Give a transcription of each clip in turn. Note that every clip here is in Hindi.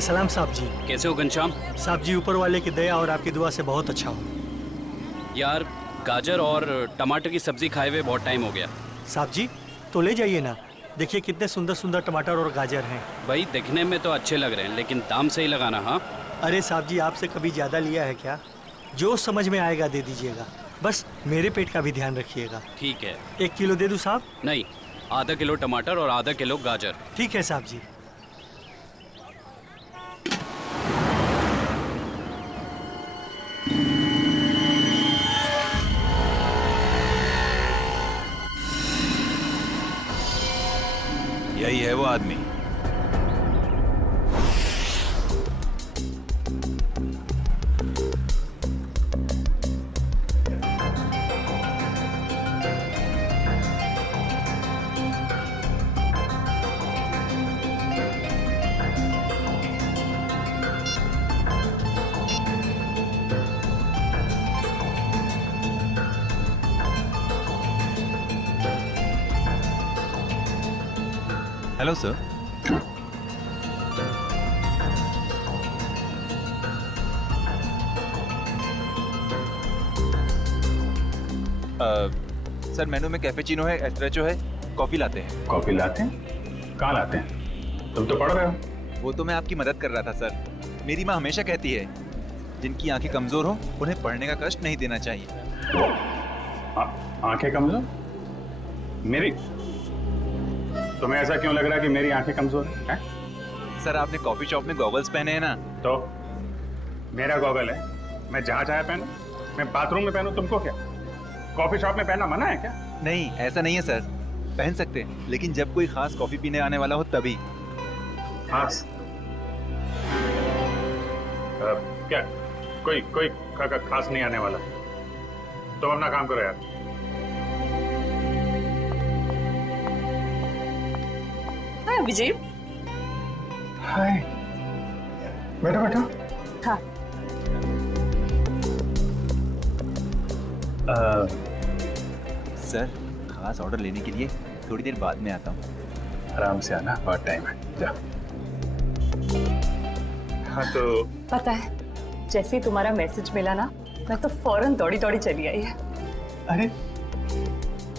अरे सलाम साहब जी। कैसे हो घनश्याम? साहब जी ऊपर वाले की दया और आपकी दुआ से बहुत अच्छा हूँ। यार गाजर और टमाटर की सब्जी खाए हुए बहुत टाइम हो गया। साहब जी तो ले जाइए ना, देखिए कितने सुंदर सुंदर टमाटर और गाजर हैं। भाई दिखने में तो अच्छे लग रहे हैं लेकिन दाम सही लगाना। हाँ अरे साहब जी आपसे कभी ज़्यादा लिया है क्या? जो समझ में आएगा दे दीजिएगा, बस मेरे पेट का भी ध्यान रखिएगा। ठीक है। 1 किलो दे दूँ साहब? नहीं, आधा किलो टमाटर और आधा किलो गाजर। ठीक है साहब जी। यही है वो आदमी। Hello sir. सर मेनू में कैफेचिनो है, एस्प्रेसो है, कॉफी लाते हैं। कॉफी लाते हैं? कहाँ लाते हैं? तुम तो पढ़ रहे हो। वो तो मैं आपकी मदद कर रहा था सर। मेरी माँ हमेशा कहती है जिनकी आंखें कमजोर हो उन्हें पढ़ने का कष्ट नहीं देना चाहिए। आंखें कमजोर? मेरी? तुम्हें ऐसा क्यों लग रहा है कि मेरी आंखें कमजोर है? सर आपने कॉफी शॉप में गॉगल्स पहने हैं ना। तो मेरा गॉगल है, मैं जहाँ चाहे पहनूं। मैं बाथरूम में पहनूं, तुमको क्या? कॉफी शॉप में पहनना मना है क्या? नहीं ऐसा नहीं है सर, पहन सकते हैं लेकिन जब कोई खास कॉफी पीने आने वाला हो तभी। खास? क्या कोई कोई खास नहीं आने वाला? तो अपना काम करो यार। हाय विजय। हाय, बैठो बैठो। हाँ। सर खास ऑर्डर लेने के लिए थोड़ी देर बाद में आता हूँ। आराम से आना, बहुत टाइम है। जा। हाँ तो पता है जैसे ही तुम्हारा मैसेज मिला ना, मैं तो फौरन दौड़ी दौड़ी चली आई है। अरे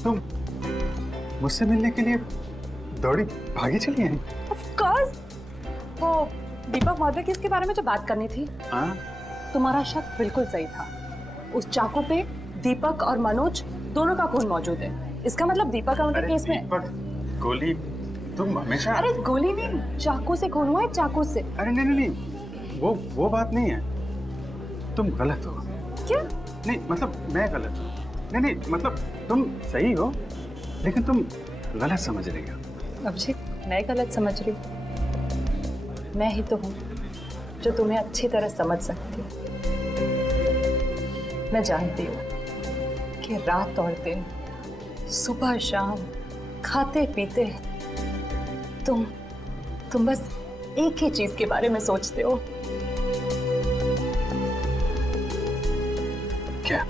तुम मुझसे मिलने के लिए दौड़ी भागी चली आई? Of course. वो दीपक महोदय की इसके बारे में जो बात करनी थी, हाँ? तुम्हारा शक बिल्कुल सही था। उस चाकू पे दीपक और मनोज दोनों का खून मौजूद है। इसका मतलब दीपक का उनके केस में। दीपक, गोली, तुम हमेशा। अरे गोली नहीं, चाकू से खून हुआ है, चाकू से। अरे नहीं नहीं नहीं, वो बात नहीं है। तुम गलत हो। क्या? नहीं मतलब मैं गलत हूँ। नहीं नहीं मतलब तुम सही हो लेकिन तुम गलत समझ रही हो। अभिषेक मैं गलत समझ रही हूँ? मैं ही तो हूँ जो तुम्हें अच्छी तरह समझ सकती हूँ। मैं जानती हूँ कि रात और दिन, सुबह शाम, खाते पीते तुम बस एक ही चीज के बारे में सोचते हो। क्या?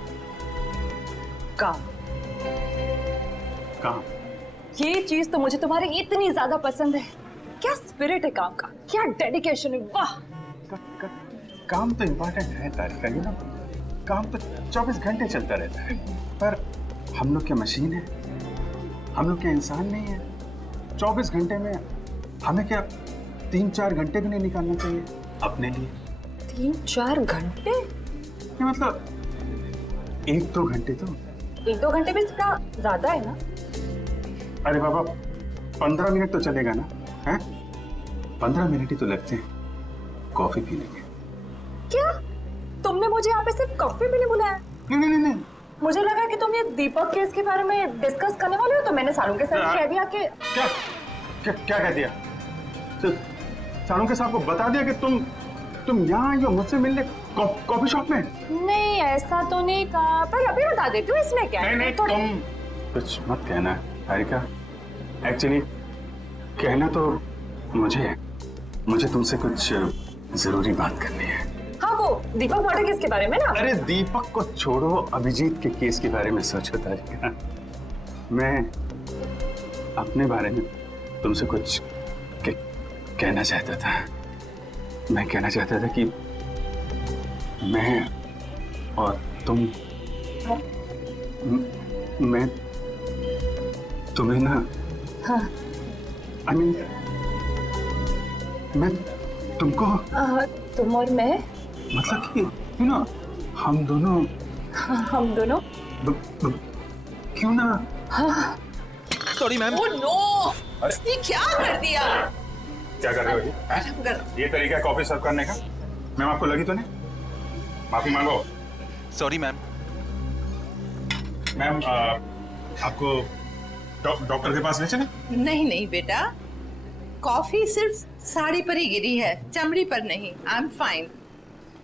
काम। काम? ये चीज तो मुझे तुम्हारी इतनी ज्यादा पसंद है। क्या स्पिरिट है काम का, क्या डेडिकेशन है, वाह। काम तो इम्पोर्टेंट है तारिका, यू नो। काम तो 24 घंटे चलता रहता है, पर हम लोग क्या मशीन है? हम लोग क्या इंसान नहीं है? 24 घंटे में हमें क्या 3-4 घंटे भी नहीं निकालना चाहिए अपने लिए? 3-4 घंटे? ये मतलब 1-2 घंटे तो। 1-2 घंटे भी थोड़ा ज्यादा है ना? अरे बाबा 15 मिनट तो चलेगा ना? हैं? 15 मिनट ही तो लगते हैं कॉफी पीने के। क्या तुमने मुझे यहाँ पे सिर्फ कॉफी पीने बुलाया? नहीं नहीं नहीं नहीं। मुझे लगा कि तुम ये दीपक केस के बारे में डिस्कस करने वाले हो, तो मैंने सारू के साथ कह दिया कि क्या क्या क्या कह दिया? सारू के साहब को बता दिया कि तुम यहाँ आई हो मुझसे मिलने कॉफी शॉप में? नहीं ऐसा तो नहीं कहा, पर अभी बता देती हूँ, इसमें क्या है। नहीं तुम कुछ मत कहना तारिका। एक्चुअली कहना तो मुझे तुमसे कुछ जरूरी बात करनी है। हाँ वो दीपक मर्डर केस के बारे में ना? अरे दीपक को छोड़ो, अभिजीत के केस के बारे में सोचो तारिका। मैं अपने बारे में तुमसे कुछ कहना चाहता था। मैं कहना चाहता था कि मैं और तुम मैं तुम्हें ना हाँ I mean, मैं तुमको तुम और मैं मतलब कि हम दोनों हम दोनों क्यों ना सॉरी मैम। ओह नो, ये क्या कर दिया? क्या कर रहे हो जी? ये तरीका है कॉफी सर्व करने का? मैम आपको लगी तो नहीं? माफी मांगो। Sorry ma'am. मैम आपको डॉक्टर के पास ले चले? नहीं नहीं बेटा, कॉफी सिर्फ साड़ी पर ही गिरी है, चमड़ी पर नहीं। I am fine.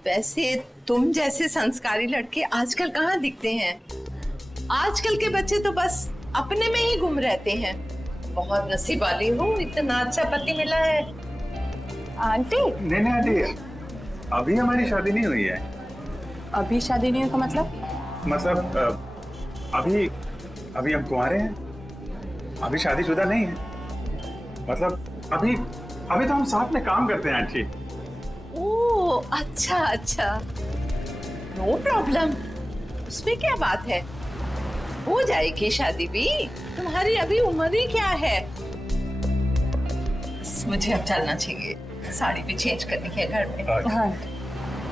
वैसे तुम जैसे संस्कारी लड़के आजकल कहाँ दिखते हैं? आजकल के बच्चे तो बस अपने में ही गुम रहते हैं। बहुत नसीब वाली हो, इतना अच्छा पति मिला है। आंटी नहीं आंटी, अभी हमारी शादी नहीं हुई है। अभी शादी नहीं हुई का मतलब? अभी हम कुंवारे हैं, अभी शादीशुदा नहीं है। मतलब अभी तो हम साथ में काम करते हैं आंटी। ओह अच्छा अच्छा, नो प्रॉब्लम, उसमें क्या बात है, हो जाएगी शादी भी। तुम्हारी अभी उम्र ही क्या है। मुझे अब चलना चाहिए, साड़ी भी चेंज करनी है घर में। हाँ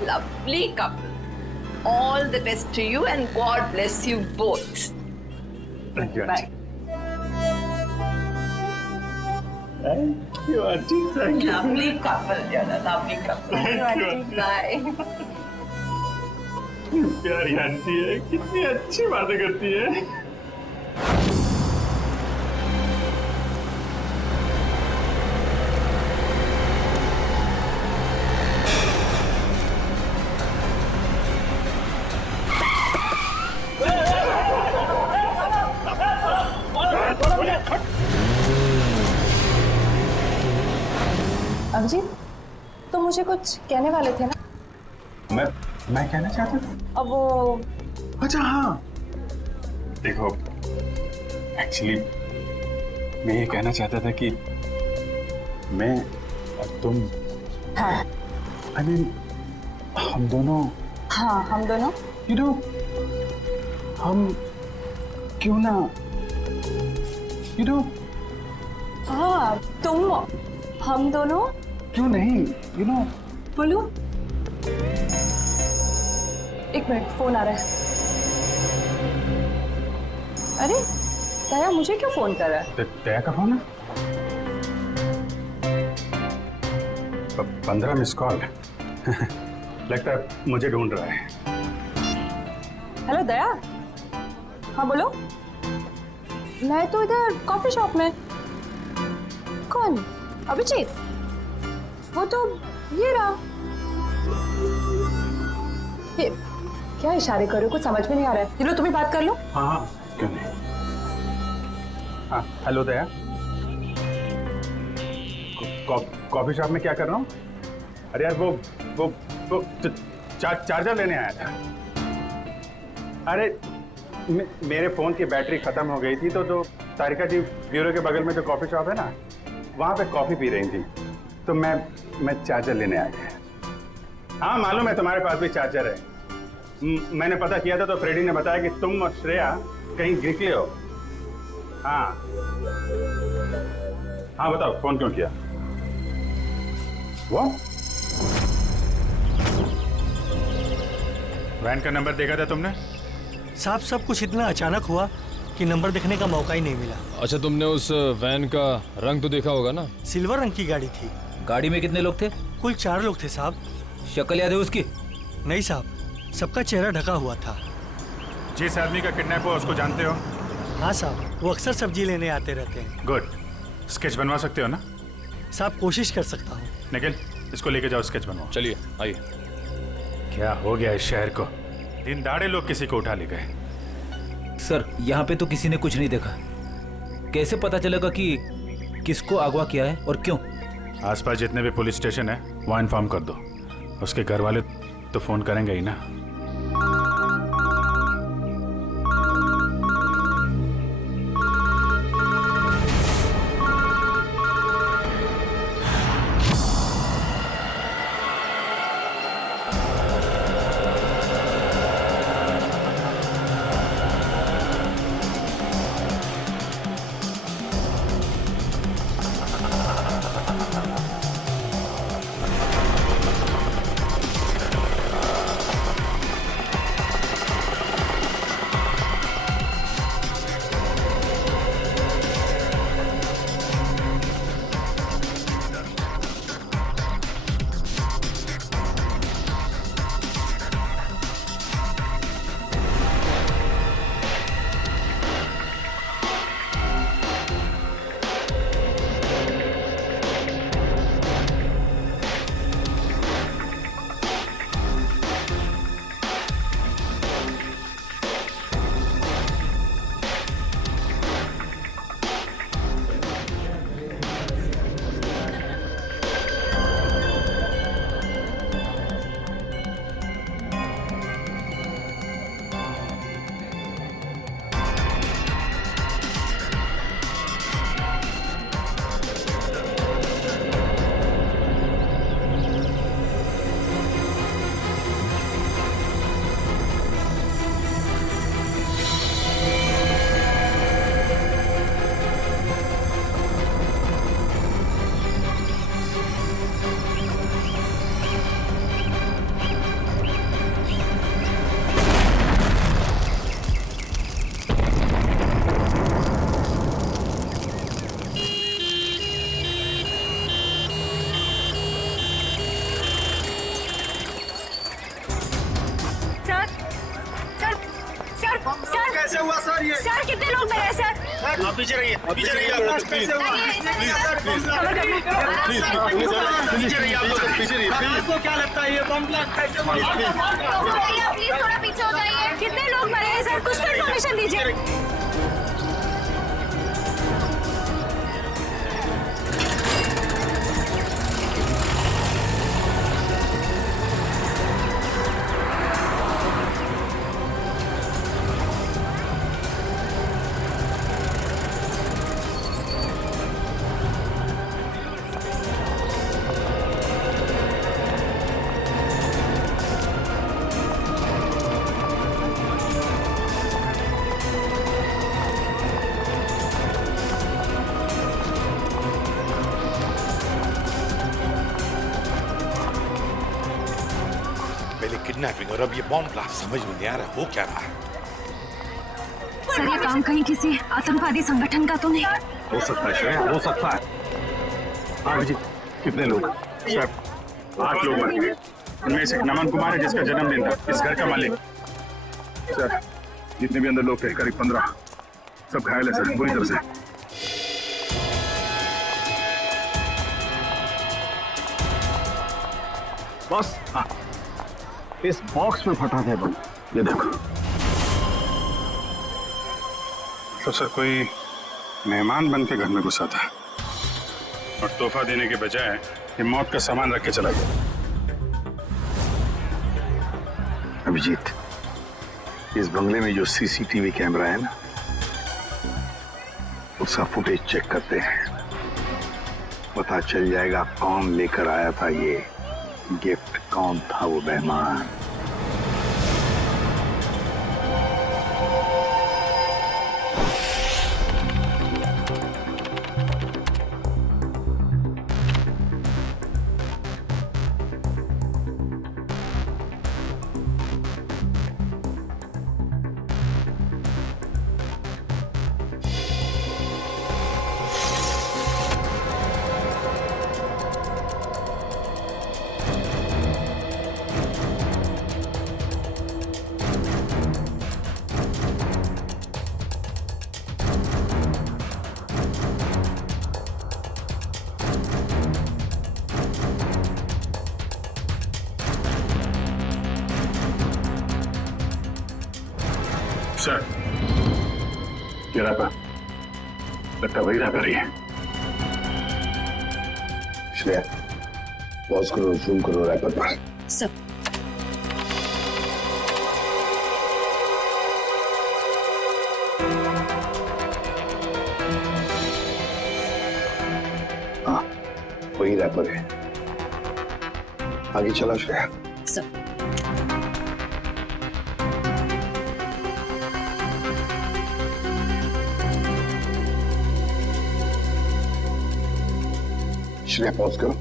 lovely couple, all the best to you and God bless you both. Thank you bye. Aunty, thank you. Lovely couple, जाना लवली कपल। बाय। प्यारी आंटी है, कितनी अच्छी बातें करती है। अभिजीत, तो मुझे कुछ कहने वाले थे ना? मैं कहना चाहता था। अब वो अच्छा हाँ, देखो एक्चुअली मैं ये कहना चाहता था कि मैं और तुम हाँ I mean, हम दोनों हाँ हम दोनों you know, हम क्यों ना you know, हाँ तुम हम दोनों क्यों नहीं you know, बोलो। एक मिनट, फोन आ रहा है। अरे दया, मुझे क्यों फोन कर रहा है? दया का फोन है? 15 मिस कॉल। लगता है मुझे ढूंढ रहा है। हेलो दया। हाँ बोलो। मैं तो इधर कॉफी शॉप में। कौन? अभिजीत? वो तो ये रहा। ये क्या इशारे कर रहे हो? कुछ समझ में नहीं आ रहा है। चलो तुम ही बात कर लो। हाँ क्यों नहीं। हाँ हेलो दया, कॉफी शॉप में क्या कर रहा हूँ? अरे यार वो चार्जर लेने आया था। अरे मेरे फोन की बैटरी खत्म हो गई थी, तो जो तारिका जी ब्यूरो के बगल में जो कॉफी शॉप है ना, वहाँ पे कॉफी पी रही थी, तो मैं चार्जर लेने आ गया। हाँ मालूम है तुम्हारे पास भी चार्जर है। मैंने पता किया था तो फ्रेडी ने बताया कि तुम और श्रेया कहीं निकले हो। हाँ हाँ बताओ, फोन क्यों किया? वो वैन का नंबर देखा था तुमने? साहब सब कुछ इतना अचानक हुआ कि नंबर देखने का मौका ही नहीं मिला। अच्छा, तुमने उस वैन का रंग तो देखा होगा ना? सिल्वर रंग की गाड़ी थी। गाड़ी में कितने लोग थे? कुल 4 लोग थे साहब। शक्ल याद है उसकी? नहीं साहब, सबका चेहरा ढका हुआ था। जिस आदमी का किडनैप हुआ उसको जानते हो? हाँ साहब, वो अक्सर सब्जी लेने आते रहते हैं। गुड। स्केच बनवा सकते हो ना? साहब कोशिश कर सकता हूँ। निखिल, इसको लेके जाओ, स्केच बनवाओ। चलिए आइए। क्या हो गया इस शहर को? दिन दाड़े लोग किसी को उठा ले गए। सर, यहाँ पे तो किसी ने कुछ नहीं देखा। कैसे पता चलेगा कि किसको अगवा किया है और क्यों? आसपास जितने भी पुलिस स्टेशन है वहाँ इन्फॉर्म कर दो। उसके घर वाले तो फोन करेंगे ही ना। कैसे हुआ सर ये? सर कितने लोग मरे हैं सर? आप पीछे रहिए, पीछे रहिए आप लोग, कैसे हुआ? पीछे रहिए आप लोग, पीछे रहिए। आपको क्या लगता है ये बम ब्लास्ट कैसे हुआ? प्लीज थोड़ा पीछे हो जाइए। कितने लोग मरे हैं सर? कुछ तो इन्फॉर्मेशन दीजिए। पहले किडनैपिंग और अब ये बॉम्ब ब्लास्ट, समझ में नहीं आ रहा हो क्या रहा है। सर ये काम कहीं किसी आतंकवादी संगठन का तो नहीं? हो सकता है श्रेया, हो सकता है। हाँ जी, कितने लोग? सर 8 लोग मर गए। उनमें से नमन कुमार है जिसका जन्मदिन था, इस घर का मालिक। सर जितने भी अंदर लोग थे करीब 15, सब घायल है सर बुरी तरह से। बॉस, हाँ इस बॉक्स में फटा था बम, ये देखो। तो सर कोई मेहमान बन के घर में घुसा था और तोहफा देने के बजाय ये मौत का सामान रख के चला गया। अभिजीत, इस बंगले में जो सीसीटीवी कैमरा है ना, उसका फुटेज चेक करते हैं, पता चल जाएगा कौन लेकर आया था ये गिफ्ट, कौन था वो मेहमान। सर ये रैपर लगता वही रैपर ही है। श्रेया पॉज करो, जूम करो रैपर पर। सर हाँ वही रैपर है। आगे चला श्रेया। सर श्रेया पॉज करो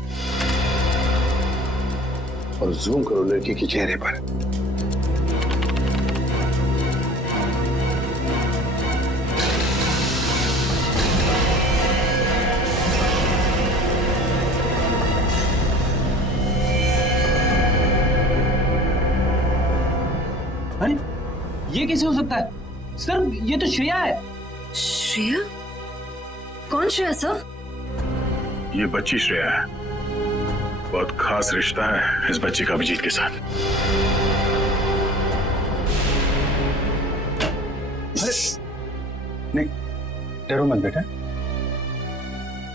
और जूम करो लड़की के चेहरे पर। अरे ये कैसे हो सकता है सर? ये तो श्रेया है। श्रेया? कौन श्रेया सर? ये बच्ची श्रेया है। बहुत खास रिश्ता है इस बच्ची का अभिजीत के साथ। नहीं डरो मत बेटा।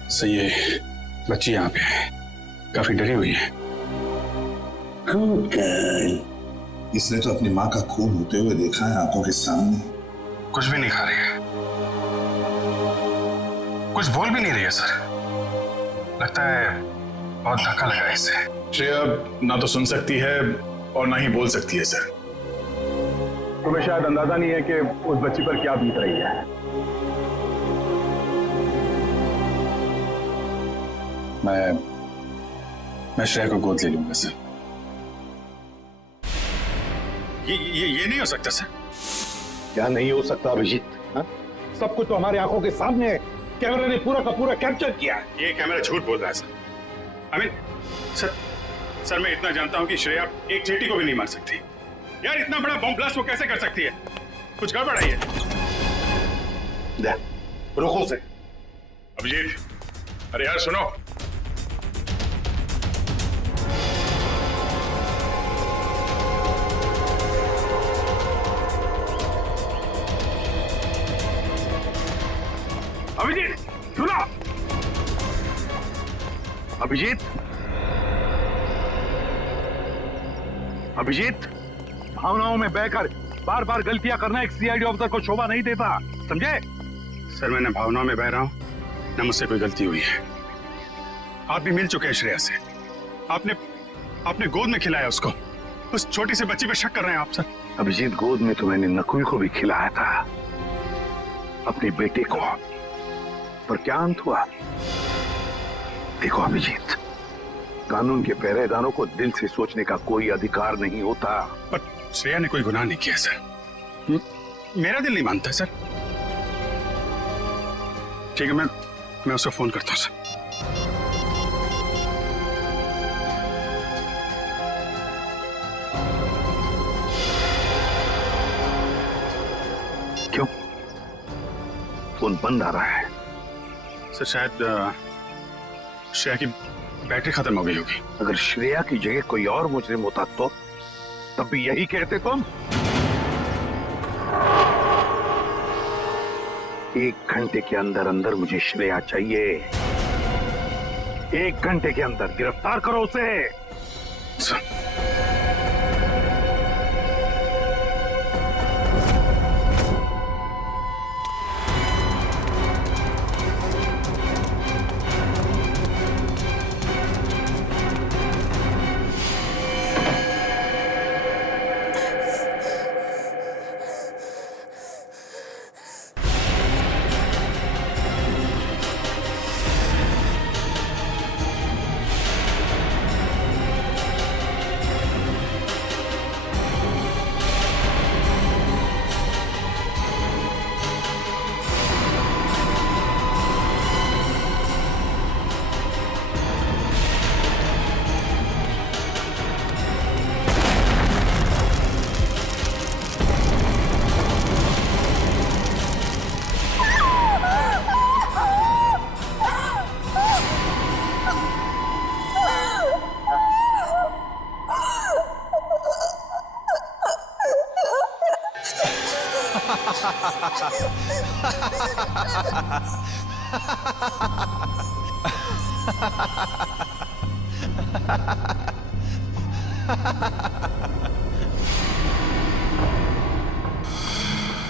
सही है, बच्ची यहाँ पे है, काफी डरी हुई है। इसने तो अपनी माँ का खून होते हुए देखा है आंखों के सामने। कुछ भी नहीं खा रही है, कुछ बोल भी नहीं रही है सर। लगता है बहुत धक्का लगा है इससे। श्रेया ना तो सुन सकती है और ना ही बोल सकती है सर। तुम्हें शायद अंदाजा नहीं है कि उस बच्ची पर क्या बीत रही है। मैं श्रेया को गोद ले लूंगा सर। ये नहीं हो सकता सर। क्या नहीं हो सकता अभिजीत? सब कुछ तो हमारे आंखों के सामने है। कैमरा ने पूरा का पूरा कैप्चर किया। ये कैमरा झूठ बोल रहा है सर। सर मैं इतना जानता हूं कि श्रेया एक चींटी को भी नहीं मार सकती। यार इतना बड़ा बम ब्लास्ट वो कैसे कर सकती है? कुछ गड़बड़ है ये। रुको से। अभिजीत, अरे यार सुनो। अभिजीत सुनो। अभिजीत, अभिजीत, भावनाओं में बहकर बार बार गलतियां करना एक सीआईडी ऑफिसर को शोभा नहीं देता, समझे? सर, मैं न भावनाओं में बह रहा हूं, न मुझसे कोई गलती हुई है। आप भी मिल चुके हैं श्रेया से। आपने गोद में खिलाया उसको। उस छोटी सी बच्ची पे शक कर रहे हैं आप सर? अभिजीत, गोद में तो मैंने नकुल को भी खिलाया था, अपने बेटे को, पर क्या अंत हुआ? देखो अभिजीत, कानून के पहरेदारों को दिल से सोचने का कोई अधिकार नहीं होता। पर श्रेया ने कोई गुनाह नहीं किया सर। मेरा दिल नहीं मानता सर। ठीक है, मैं उसको फोन करता हूं सर। क्यों फोन बंद आ रहा है? सर शायद श्रेया की बैटरी खत्म हो गई होगी। अगर श्रेया की जगह कोई और मुजरिम होता तो तब भी यही कहते तुम? 1 घंटे के अंदर अंदर मुझे श्रेया चाहिए। 1 घंटे के अंदर गिरफ्तार करो उसे। सर,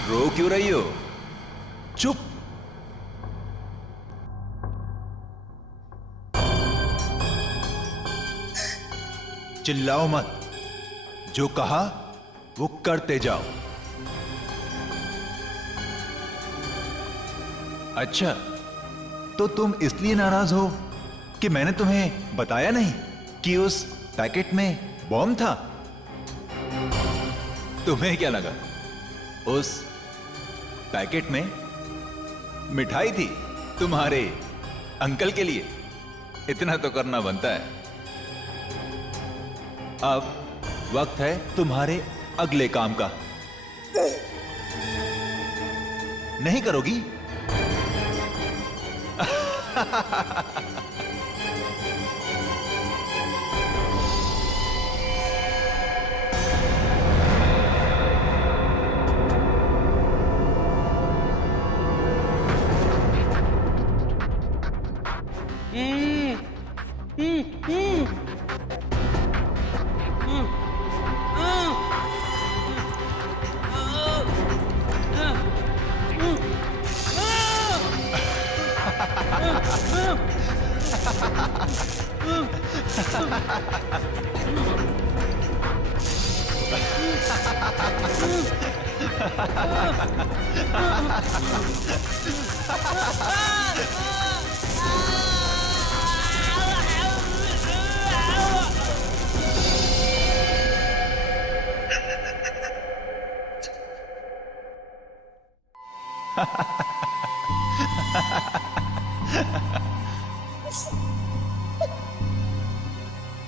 रो क्यों रही हो? चुप। चिल्लाओ मत, जो कहा वो करते जाओ। अच्छा, तो तुम इसलिए नाराज हो कि मैंने तुम्हें बताया नहीं कि उस पैकेट में बॉम्ब था? तुम्हें क्या लगा उस पैकेट में मिठाई थी तुम्हारे अंकल के लिए? इतना तो करना बनता है। अब वक्त है तुम्हारे अगले काम का। नहीं करोगी?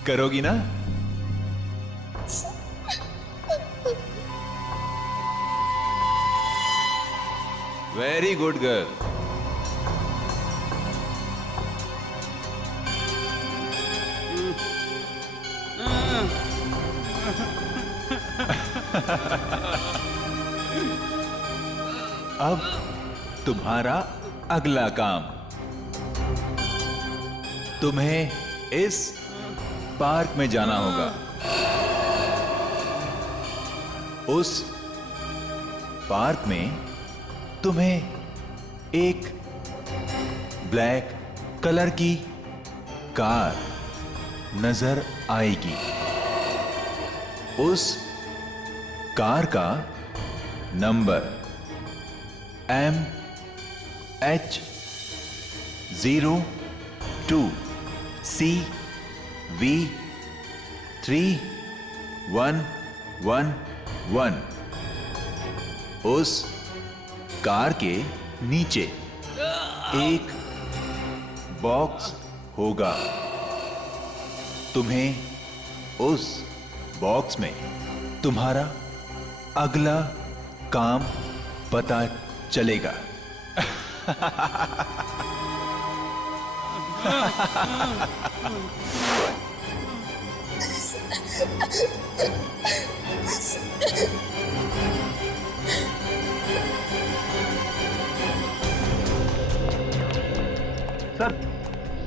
करोगी ना? Very good girl. अब तुम्हारा अगला काम, तुम्हें इस पार्क में जाना होगा। उस पार्क में तुम्हें एक ब्लैक कलर की कार नजर आएगी। उस कार का नंबर MH02CV3111। उस कार के नीचे एक बॉक्स होगा। तुम्हें उस बॉक्स में तुम्हारा अगला काम पता चलेगा। सर,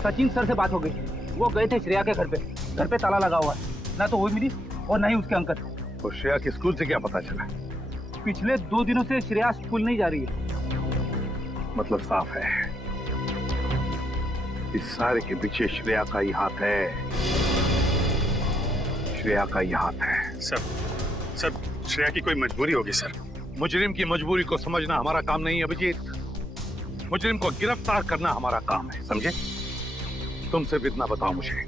सचिन सर से बात हो गई। वो गए थे श्रेया के घर पे। घर पे ताला लगा हुआ है, ना तो वो मिली और ना ही उसके अंकल। तो श्रेया के स्कूल से क्या पता चला? पिछले 2 दिनों से श्रेया स्कूल नहीं जा रही है। मतलब साफ है, इस सारे के पीछे श्रेया का ही हाथ है। श्रेया का ही हाथ है। सर श्रेया की कोई मजबूरी होगी सर। मुजरिम की मजबूरी को समझना हमारा काम नहीं है अभिजीत। मुजरिम को गिरफ्तार करना हमारा काम है, समझे? तुम सिर्फ इतना बताओ मुझे,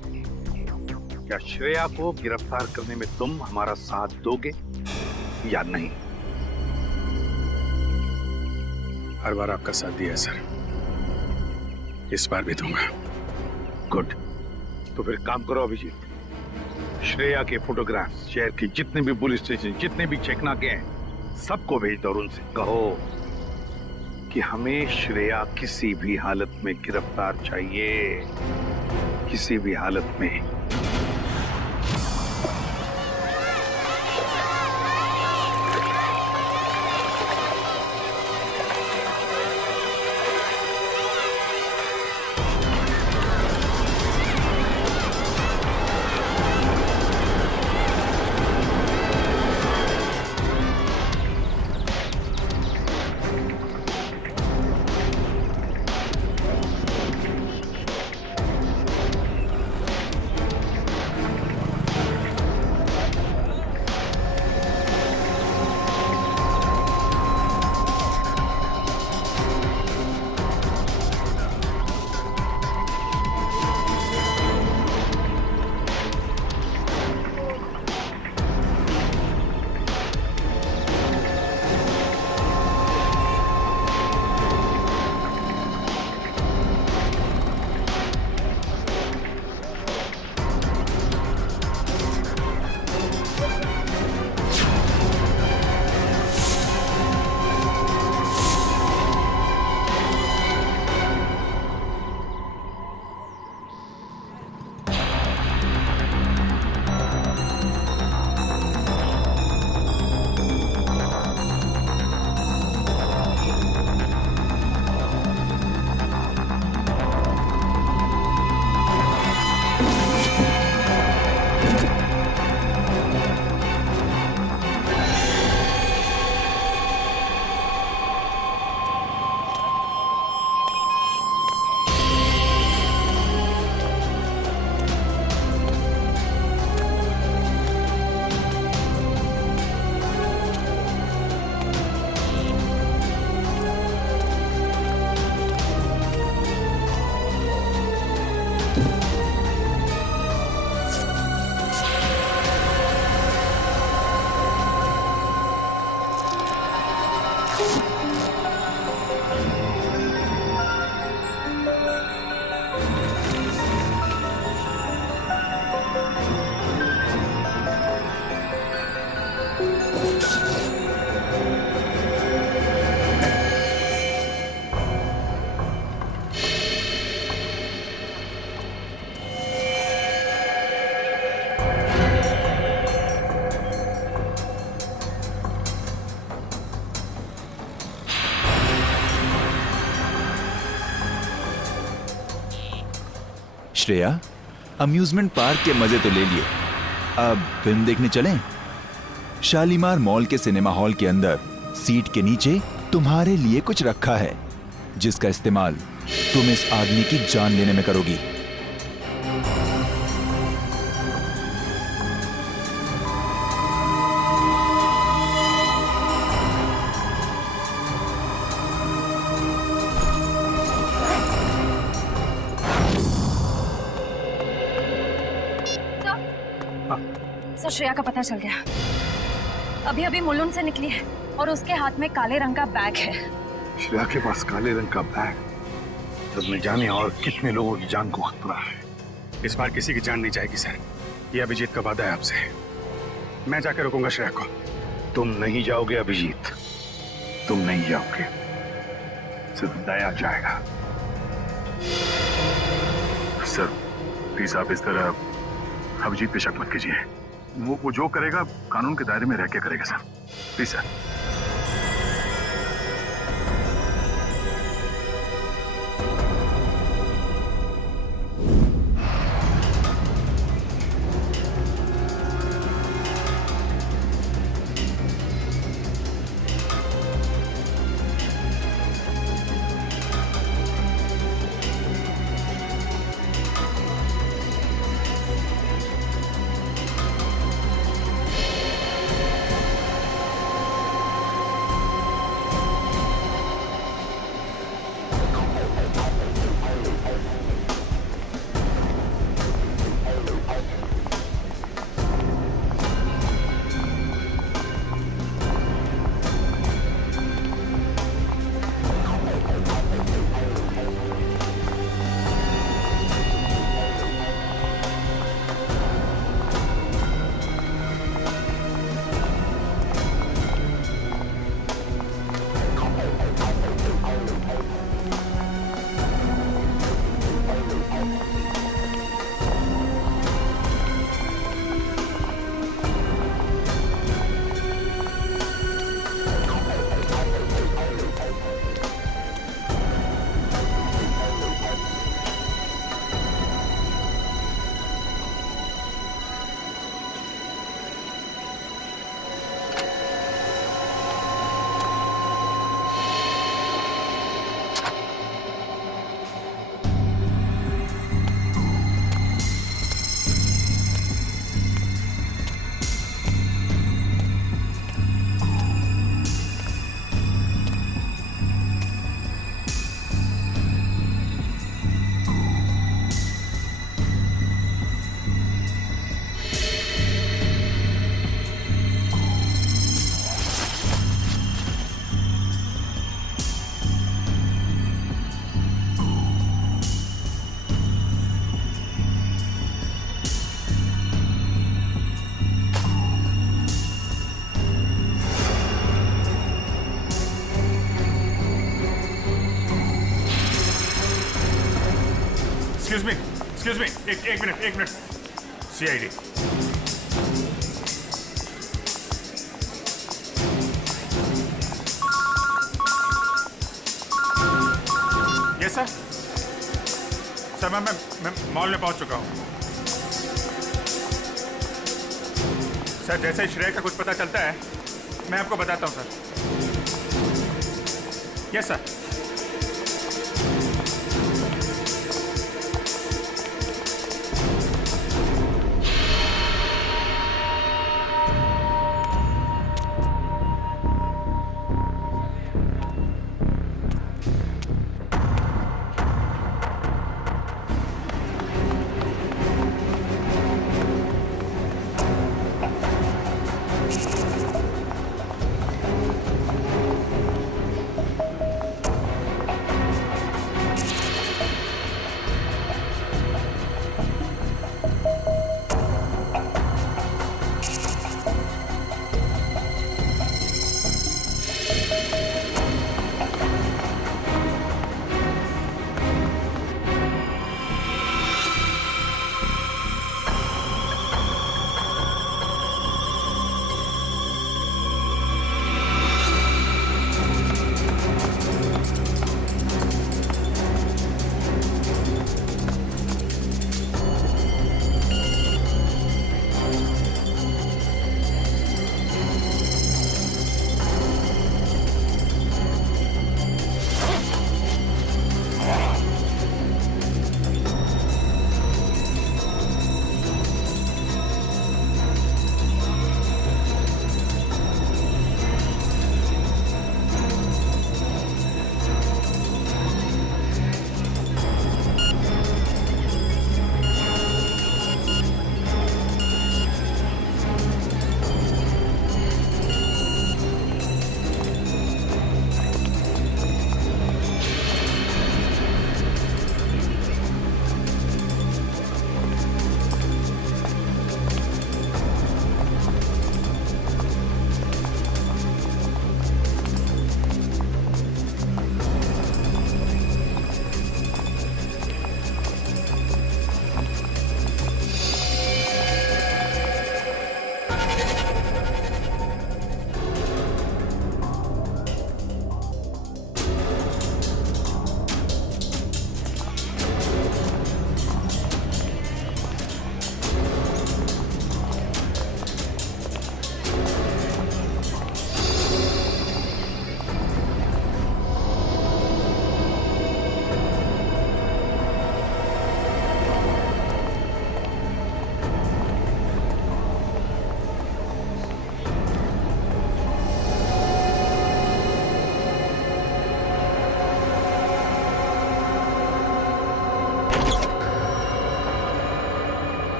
क्या श्रेया को गिरफ्तार करने में तुम हमारा साथ दोगे या नहीं? हर बार आपका साथ दिया है सर, इस बार भी दूंगा। गुड। तो फिर काम करो अभिजीत, श्रेया के फोटोग्राफ्स शहर की जितने भी पुलिस स्टेशन, जितने भी चेकनाके हैं, सबको भेज दो और उनसे कहो कि हमें श्रेया किसी भी हालत में गिरफ्तार चाहिए, किसी भी हालत में। श्रेया, अम्यूजमेंट पार्क के मजे तो ले लिए, अब फिल्म देखने चलें? शालीमार मॉल के सिनेमा हॉल के अंदर सीट के नीचे तुम्हारे लिए कुछ रखा है, जिसका इस्तेमाल तुम इस आदमी की जान लेने में करोगी। सर, श्रेया का पता चल गया। अभी अभी मुलुंड से निकली है और उसके हाथ में काले रंग का बैग है। श्रेया के पास काले रंग का बैग, जब न जाने और कितने लोगों की जान को खतरा है। इस बार किसी की जान नहीं जाएगी सर, ये अभिजीत का वादा है आपसे। मैं जाकर रोकूंगा श्रेया को। तुम नहीं जाओगे अभिजीत, तुम नहीं जाओगे, सिर्फ दया जाएगा। सर प्लीज आप इस तरह अभिजीत पे शक मत कीजिए। वो जो करेगा कानून के दायरे में रह के करेगा sir, please sir. Excuse me, एक मिनट। सीआईडी। Yes sir. सर मैं मॉल में पहुंच चुका हूं। सर जैसे ही श्रेया का कुछ पता चलता है मैं आपको बताता हूं सर। Yes sir.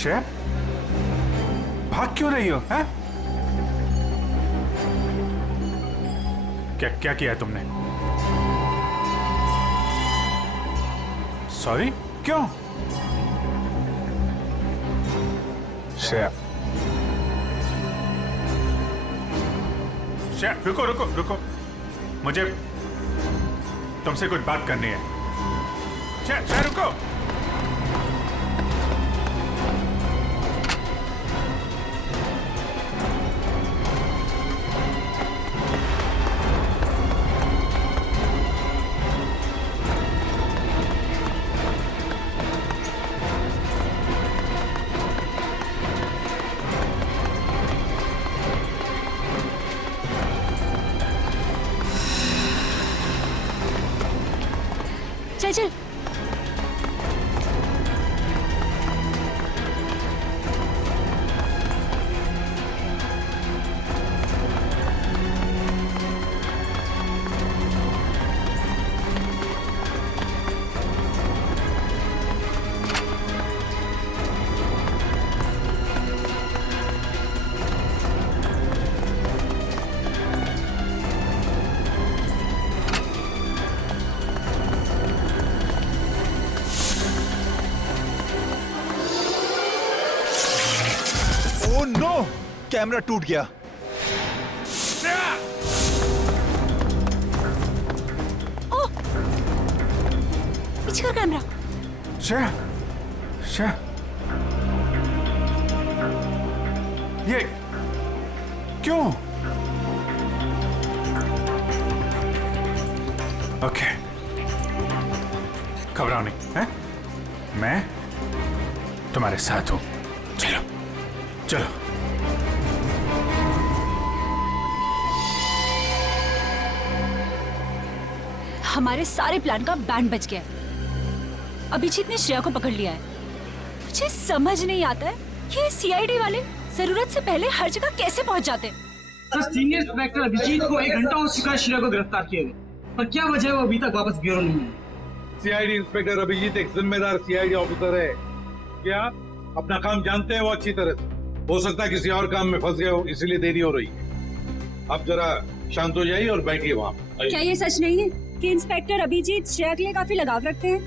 श्रेया, भाग क्यों रही हो? हैं? क्या क्या किया है तुमने? सॉरी, क्यों? श्रेया, श्रेया, रुको रुको रुको, मुझे तुमसे कुछ बात करनी है। श्रेया, श्रेया रुको। चल चल। ओह नो, कैमरा टूट गया। ओह, पीछे कर कैमरा। श्रेया, श्रेया, ये क्यों? ओके, घबराओ नहीं, हैं? मैं तुम्हारे साथ हूं। चलो चलो। हमारे सारे प्लान का बैंड बज गया है। अभिजीत ने श्रेया को पकड़ लिया है। मुझे समझ नहीं आता है ये सीआईडी वाले जरूरत से पहले हर जगह कैसे पहुंच जाते हैं। सर, सीनियर इंस्पेक्टर अभिजीत को 1 घंटा हो चुका है श्रेया को गिरफ्तार किए हुए, पर क्या वजह है वो अभी तक वापस ब्यूरो नहीं है। सीआईडी इंस्पेक्टर अभिजीत एक जिम्मेदार सीआईडी ऑफिसर है। क्या अपना काम जानते हैं वो अच्छी तरह से? हो सकता है किसी और काम में फंस गए हो, इसीलिए देरी हो रही है। आप जरा शांत हो जाइए और बैठिए वहाँ। क्या ये सच नहीं है कि इंस्पेक्टर अभिजीत श्रेया के लिए काफी लगाव रखते हैं?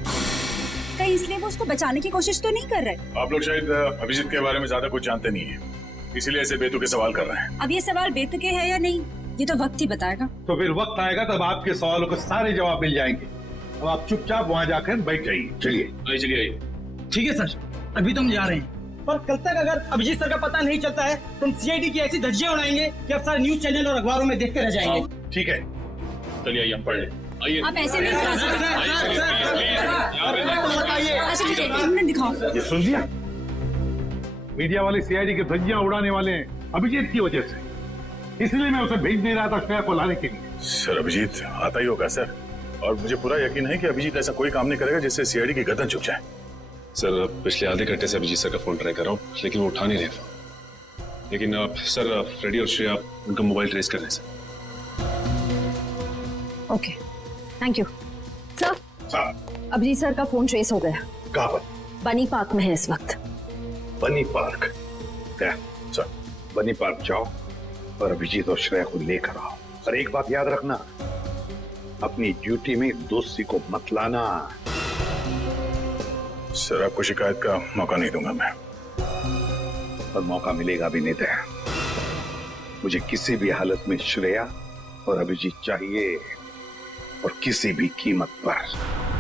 कहीं इसलिए वो उसको बचाने की कोशिश तो नहीं कर रहे? आप लोग शायद अभिजीत के बारे में ज्यादा कुछ जानते नहीं है, इसीलिए ऐसे बेतुके सवाल कर रहे हैं। अब ये सवाल बेतुके है या नहीं, ये तो वक्त ही बताएगा। तो फिर वक्त आएगा तब आपके सवालों के सारे जवाब मिल जाएंगे। अब आप चुपचाप वहाँ जाकर बैठ जाइए। चलिए चलिए। ठीक है सर, अभी तो हम जा रहे हैं, पर कल तक अगर अभिजीत सर का पता नहीं चलता है तो हम सीआईडी की ऐसी धज्जियां उड़ाएंगे कि अब सारे न्यूज चैनल और अखबारों में देखते रह जाएंगे। ठीक है, चलिए आइए हम पढ़ लें। आइए। आप ऐसे नहीं करा सकते। अच्छा ठीक है, 1 मिनट दिखाओ। ये सुन लिया? मीडिया वाले सीआईडी की धज्जियां उड़ाने वाले हैं अभिजीत की वजह से, इसलिए मैं उसे भेज दे रहा था श्रेया को लाने के लिए। सर, अभिजीत आता ही होगा सर, और मुझे पूरा यकीन है कि अभिजीत ऐसा कोई काम नहीं करेगा जिससे सीआईडी की गर्दन झुक जाए। सर, पिछले आधे घंटे से अभिजीत सर का फोन ट्राई कर रहा हूँ, लेकिन वो उठा नहीं रहे फोन। लेकिन सर, फ्रेडी और श्रेया उनका मोबाइल ट्रेस कर रहे हैं sir. Okay, thank you sir. Abhijit sir का फोन ट्रेस हो गया। कहाँ पर? बनी पार्क में है इस वक्त। बनी पार्क? सर, बनी पार्क जाओ और अभिजीत और श्रेया को लेकर आओ। और एक बात याद रखना, अपनी ड्यूटी में दोस्ती को मत लाना। सर, आपको शिकायत का मौका नहीं दूंगा मैं। और मौका मिलेगा भी नहीं। मुझे किसी भी हालत में श्रेया और अभिजीत चाहिए, और किसी भी कीमत पर।